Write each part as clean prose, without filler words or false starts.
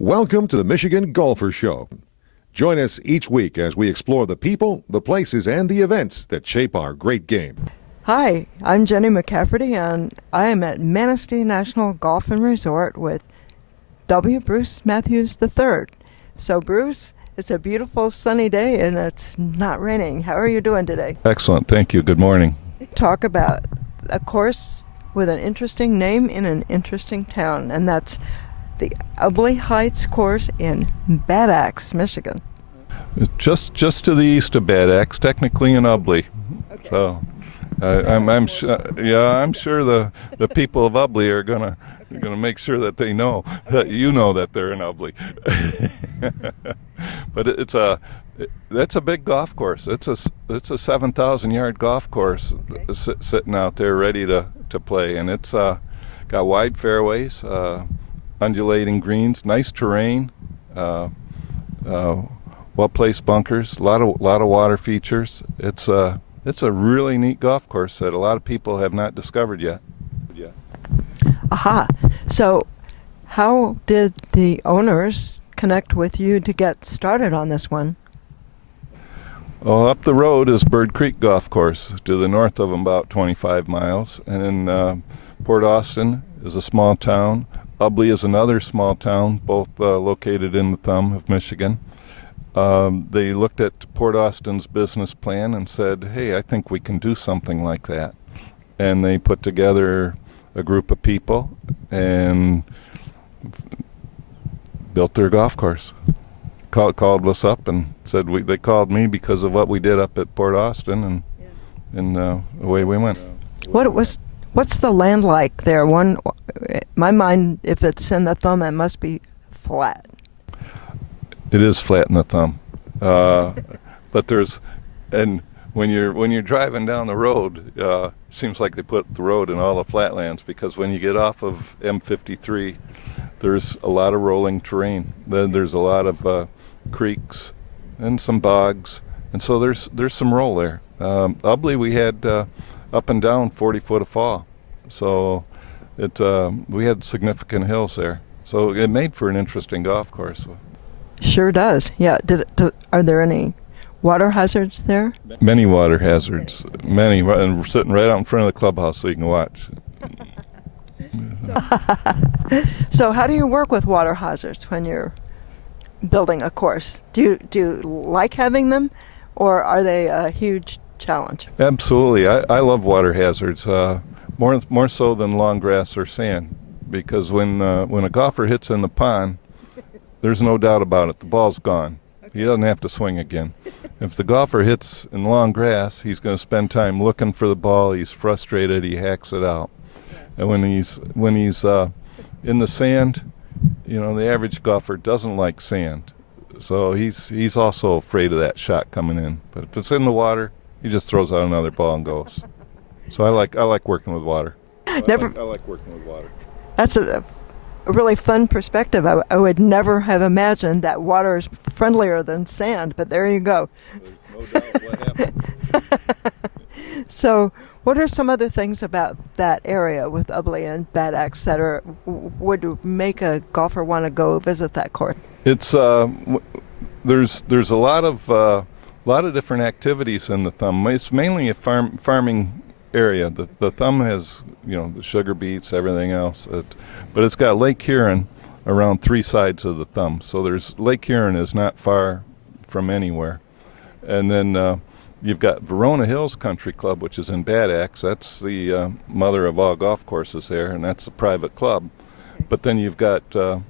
Welcome to the Michigan Golfer Show. Join us each week as we explore the people, the places, and the events that shape our great game. Hi, I'm Jennie McCafferty, and I am at Manistee National Golf and Resort with W. Bruce Matthews III. So, Bruce, it's a beautiful sunny day, and it's not raining. How are you doing today? Excellent. Thank you. Good morning. Talk about a course with an interesting name in an interesting town, and that's the Ubly Heights course in Bad Axe, Michigan. Just to the east of Bad Axe, technically in Ubly. Okay. So, I'm sure the people of Ubly are gonna make sure that they know that you know that they're in Ubly. But that's a big golf course. It's a 7,000-yard golf course. Okay. Sitting out there ready to play, and it's got wide fairways, undulating greens, nice terrain, well-placed bunkers, a lot of water features. It's a really neat golf course that a lot of people have not discovered yet. Yeah. Aha. So, how did the owners connect with you to get started on this one? Well, up the road is Bird Creek Golf Course, to the north of them about 25 miles. And then Port Austin is a small town. Ubly is another small town, both located in the thumb of Michigan. They looked at Port Austin's business plan and said, hey, I think we can do something like that. And they put together a group of people and built their golf course. Called us up and said they called me because of what we did up at Port Austin, and away we went. What's the land like there? My mind, if it's in the thumb, it must be flat. It is flat in the thumb, but when you're driving down the road, it seems like they put the road in all the flatlands, because when you get off of M53, there's a lot of rolling terrain. Then there's a lot of creeks and some bogs, and so there's some roll there. Ubly, we had up and down 40 foot of fall, so we had significant hills there. So it made for an interesting golf course. Sure does. Yeah. Are there any water hazards there? Many water hazards. Many, and we're sitting right out in front of the clubhouse so you can watch. So how do you work with water hazards when you're building a course? Do you like having them, or are they a huge challenge? Absolutely. I love water hazards, more so than long grass or sand, because when a golfer hits in the pond, there's no doubt about it, the ball's gone. He doesn't have to swing again. If the golfer hits in long grass, he's going to spend time looking for the ball. He's frustrated. He hacks it out. And when he's in the sand, the average golfer doesn't like sand, so he's also afraid of that shot coming in. But if it's in the water, he just throws out another ball and goes. So I like working with water. I like working with water. That's a really fun perspective. I would never have imagined that water is friendlier than sand, but there you go. There's no doubt what happened. So, what are some other things about that area with Ubly and Bad Axe that would make a golfer want to go visit that course? It's there's a lot of different activities in the thumb. It's mainly a farming area. The thumb has the sugar beets, everything else, but it's got Lake Huron around three sides of the thumb. So there's Lake Huron is not far from anywhere, and then you've got Verona Hills Country Club, which is in Bad Axe. That's the mother of all golf courses there, and that's a private club. But then you've got the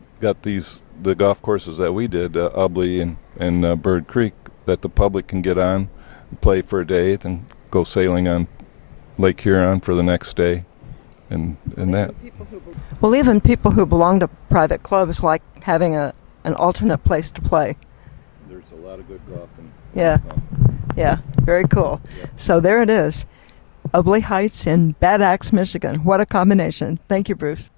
golf courses that we did, Ubly and Bird Creek, that the public can get on, and play for a day, then go sailing on Lake Huron for the next day, and that. Well, even people who belong to private clubs like having an alternate place to play. There's a lot of good golf in Yeah. Yeah, very cool. Yeah. So there it is, Ubly Heights in Bad Axe, Michigan. What a combination. Thank you, Bruce.